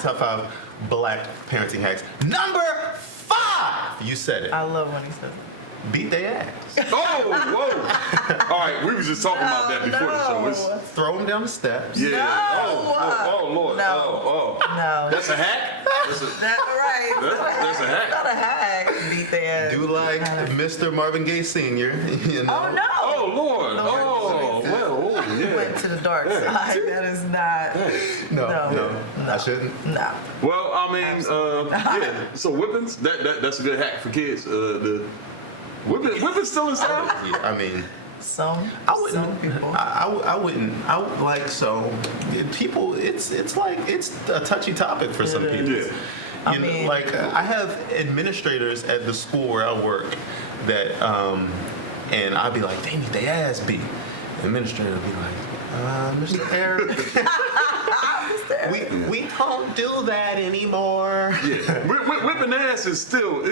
top 5 black parenting hacks. Number 5. You said it. I love when he says it. Beat their ass. Oh, whoa. All right, we was just talking about that before the show. Throw them down the steps. Yeah. No. Oh, Lord. No. No. That's a hack? That's right. That's a hack. It's not a hack. Beat their ass. Do like Mr. Marvin Gaye Sr. You know? Oh, no. Oh, Lord. He went to the dark side. That is not. No. I shouldn't. No. Well, I mean, yeah. So whippings, that's a good hack for kids. The whipping's still in style. Yeah, I mean, Some people. I wouldn't. I would like so. People, it's like it's a touchy topic for some people. Yeah. You know, like I have administrators at the school where I work that, and I'd be like, they need their ass beat. The administrator would be like, Mr. Erik, we don't do that anymore. Yeah, whipping ass is still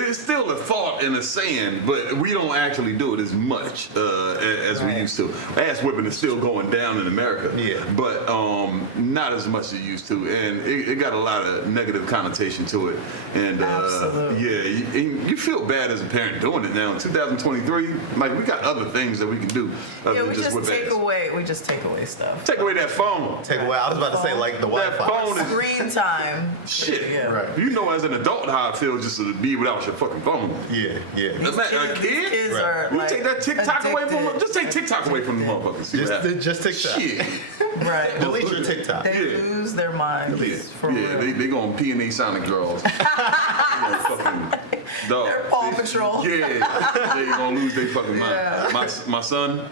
a thought and a saying, but we don't actually do it as much as we used to. Ass whipping is still going down in America, but not as much as it used to, and it got a lot of negative connotation to it. And you feel bad as a parent doing it now in 2023. Like we got other things that we can do. We just take away stuff. Take away that phone. Take away. I was about to say like the Wi-Fi. That phone is Screen time. shit. Yeah. Right. You know, as an adult, how it feels just to be without your fucking phone. Yeah. These kids Right. are You like take that TikTok away from them. Just take TikTok away from the motherfuckers. See what happens. Just TikTok. Shit. right. Delete your TikTok. They lose their minds. For real. They gonna P&A Sonic girls. Fucking dog. They're Paw Patrol. Yeah, they gonna lose their fucking mind. Yeah. My son,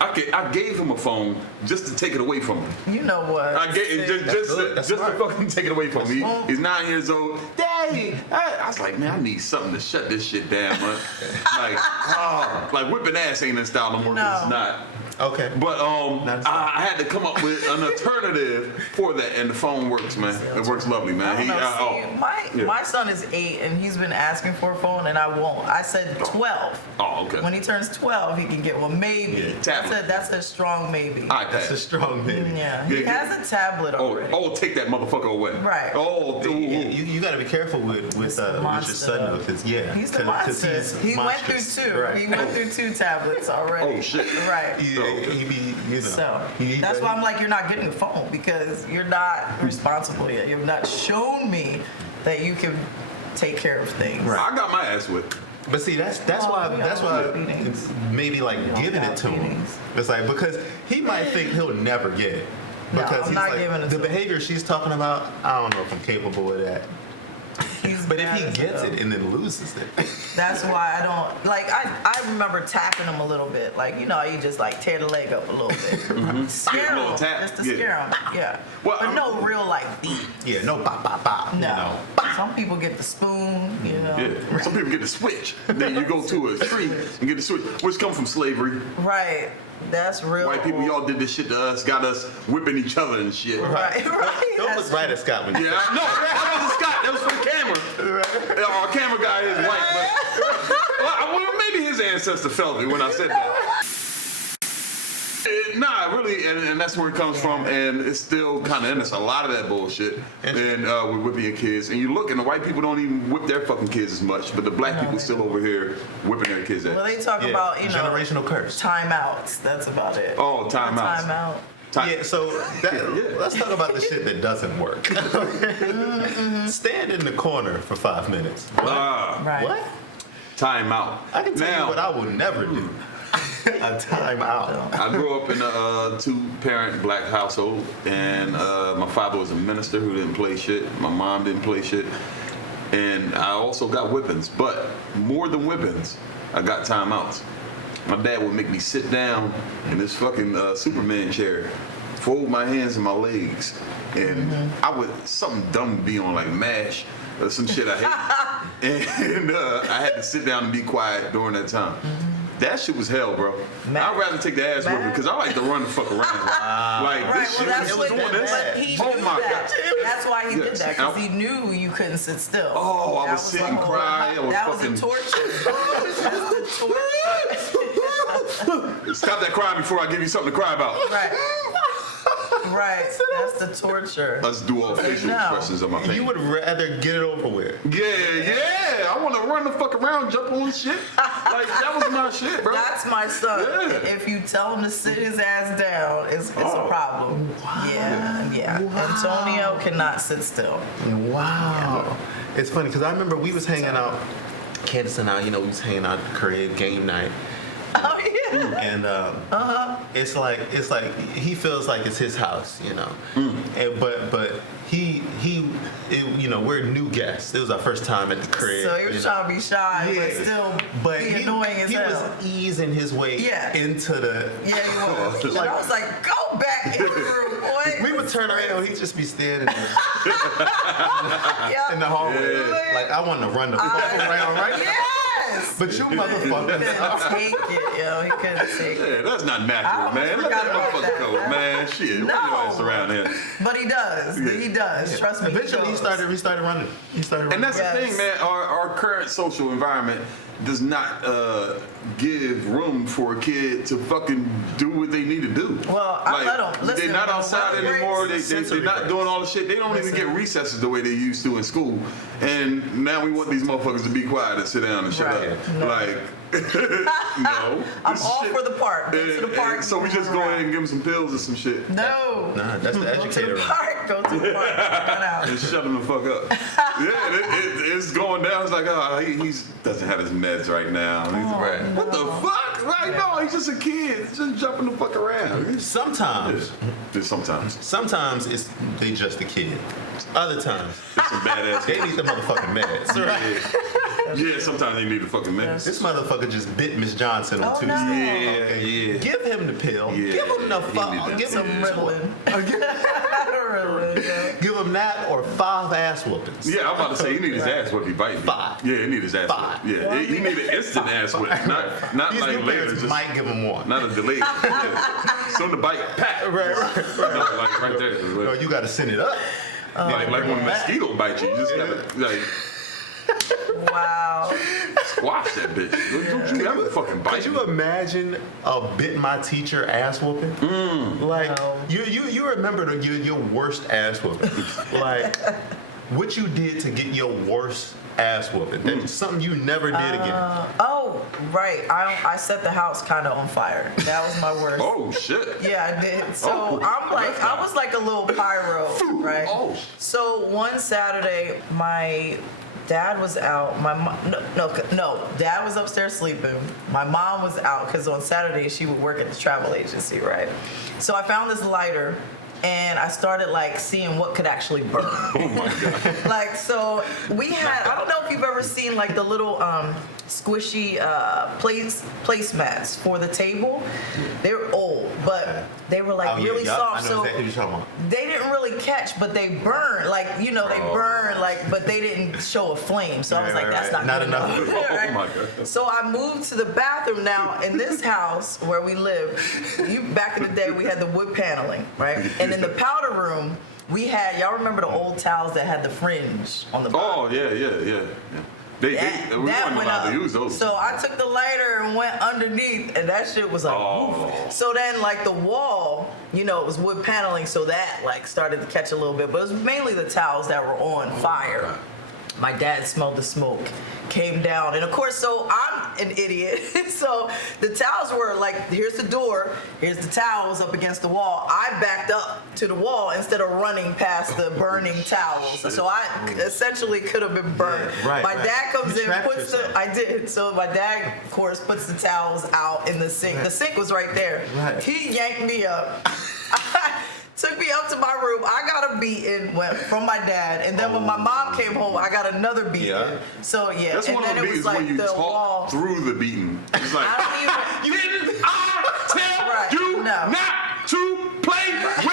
I gave him a phone just to take it away from him. You know what? I gave just to fucking take it away from him. He's 9 years old. Daddy, I was like, man, I need something to shut this shit down, man. like whipping ass ain't in style no more. No. It's not. Okay. But I had to come up with an alternative for that, and the phone works, man. It works lovely, man. My son is 8, and he's been asking for a phone, and I won't. I said 12. Oh, okay. When he turns 12, he can get one, maybe. Yeah, tablet. That's a strong maybe. iPad. That's a strong baby. Yeah, he has a tablet already. Oh, take that motherfucker away. Right. Oh, You got to be careful with your son because he's the monster. He went through 2. Right. He went through 2 tablets already. Oh shit. Right. So that's why I'm like, you're not getting a phone because you're not responsible yet. You've not shown me that you can take care of things. Right. I got my ass whipped. But see, that's why it's maybe like giving it to him. It's like because he might think he'll never get it because I'm not giving it the to behavior she's talking about. I don't know if I'm capable of that. But if he gets it and then loses it, that's why I don't like. I remember tapping him a little bit, like you just like tear the leg up a little bit, scare him, just to scare him. Yeah. Well, but no real like beat. Yeah, no bop bop bop. No. Some people get the spoon. Yeah. Some people get the switch. Then you go to a tree and get the switch, which comes from slavery. Right. That's real. White people, y'all did this shit to us, got us whipping each other and shit. Right. Don't look right at Scott when you Yeah, no, that wasn't Scott. That was for the camera. Our camera guy is white, but maybe his ancestor felt it when I said that. Nah, really, and that's where it comes from, and it's still kind of in us, a lot of that bullshit, and with whipping your kids. And you look, and the white people don't even whip their fucking kids as much, but the black people still over here whipping their kids ass. Well, they talk about, generational curse. Timeouts, that's about it. Oh, timeouts. Timeout. Yeah, so let's talk about the shit that doesn't work. Stand in the corner for 5 minutes. Right. What? Timeout. I can tell you what I will never do. A timeout. I grew up in a 2-parent black household, and my father was a minister who didn't play shit. My mom didn't play shit. And I also got whippings, but more than whippings, I got timeouts. My dad would make me sit down in this fucking Superman chair, fold my hands and my legs, and I would, something dumb would be on like MASH or some shit I hate. And I had to sit down and be quiet during that time. That shit was hell, bro. I'd rather take the ass whipping because I like to run the fuck around. Like, this shit was doing this. Oh my God. That's why he did that, because he knew you couldn't sit still. Oh, I would sit and cry. That was a torture. That's the torture. Stop that crying before I give you something to cry about. Right. Right. That's the torture. Let's do all facial expressions of my pain. You would rather get it over with. Yeah. I want to run the fuck around, jump on shit. Like, that was my shit, bro. That's my son. Yeah. If you tell him to sit his ass down, it's a problem. Wow. Yeah. Wow. Antonio cannot sit still. Wow. Yeah. It's funny because I remember we was hanging out, Candace and I, we was hanging out at the crib, game night. Oh yeah. And it's like he feels like it's his house, And but we're new guests. It was our first time at the crib. So he was trying to be shy, but still be annoying as hell. He was easing his way into the. Yeah, he was. I was like, go back in the room, boy. We would turn around, he'd just be standing there in the hallway. Yeah. Like, I wanted to run the fuck around right now. Yes. But you motherfucker couldn't take it, yo. He couldn't take it. Yeah, that's not natural, man. Let that motherfucker go, man. Shit, no. What your ass around here? But he does. Yeah. He does. Trust me. Eventually, we started running. And that's the thing, man. Our current social environment does not give room for a kid to fucking do what they need to do. Well, I let them. Listen, they're not outside anymore. They're not doing all the shit. They don't even get recesses the way they used to in school. And now we want these motherfuckers to be quiet and sit down and shut up. No. Like, no. I'm all for the park. Go to the park. So we just go ahead and give them some pills or some shit. No. Nah, that's the educator. Go to the park. Get out. And shut him the fuck up. It's going down. It's like, he doesn't have his meds right now. Right. What the fuck? Right? No, he's just a kid. He's just jumping the fuck around. Sometimes they just a kid. Other times, it's some badass. They need the motherfucking meds, right? Yeah, sometimes they need the fucking meds. This motherfucker just bit Miss Johnson on Tuesday. No. Yeah. Give him the pill. Yeah. Give him the fuck. Give him Ritalin. Give him that or 5 ass whoopings. Yeah, I'm about to say he need his ass whipped. He biting. 5. Yeah, he need his ass 5. whipped. Yeah, he need an instant ass whip, not These like new later. parents Just might give him one. not a delay. So the bite, pat. Right. Like right there. No, you got to send it up. Like when a mosquito bites you, you just gotta like. Wow. Squash that bitch. Don't you ever fucking bite. Could you imagine a bit my teacher ass whooping? Like you remember your worst ass whooping? Like what you did to get your worst ass whooping? That's something you never did again. Oh, right. I set the house kind of on fire. That was my worst. Oh shit. Yeah, I did. So I was like a little pyro, right? Oh. So one Saturday, my dad was out. My no. Dad was upstairs sleeping. My mom was out because on Saturday she would work at the travel agency, right? So I found this lighter. And I started like seeing what could actually burn. Oh my god! Like so, we had. I don't know if you've ever seen like the little squishy placemats for the table. They were old, but they were like really soft. I know so exactly what you're talking about. they didn't really catch, but they burned. Like they burn. Like, but they didn't show a flame. So I was like, that's not good enough. Right? Oh my god! So I moved to the bathroom now in this house where we live. Back in the day, we had the wood paneling, right? And in the powder room, we had, y'all remember the old towels that had the fringe on the bottom? Oh yeah. We weren't allowed to use those. So I took the lighter and went underneath, and that shit was like, oof. So then like the wall, it was wood paneling, so that like started to catch a little bit, but it was mainly the towels that were on fire. My dad smelled the smoke, came down, and of course, so I'm an idiot. So the towels were like, here's the door, here's the towels up against the wall. I backed up to the wall instead of running past the burning towels. So I essentially could have been burned. Yeah, right, my dad comes in, puts yourself. I did. So my dad, of course, puts the towels out in the sink. Right. The sink was right there. Right. He yanked me up. Took me up to my room. I got a beating from my dad, and then when my mom came home, I got another beating. Yeah. So yeah, That's and one then of the it was beatings like when you the talk wall. through the beating. It's like, didn't I tell you not to play with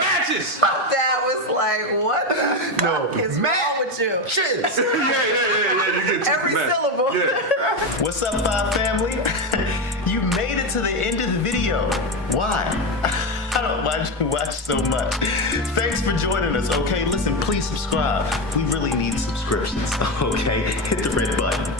matches? My dad was like, "What the fuck is wrong with you?" Shit. Yeah. You get Every syllable. Yeah. What's up, Five Family? You made it to the end of the video. Why? I don't want you to watch so much. Thanks for joining us, okay? Listen, please subscribe. We really need subscriptions, okay? Hit the red button.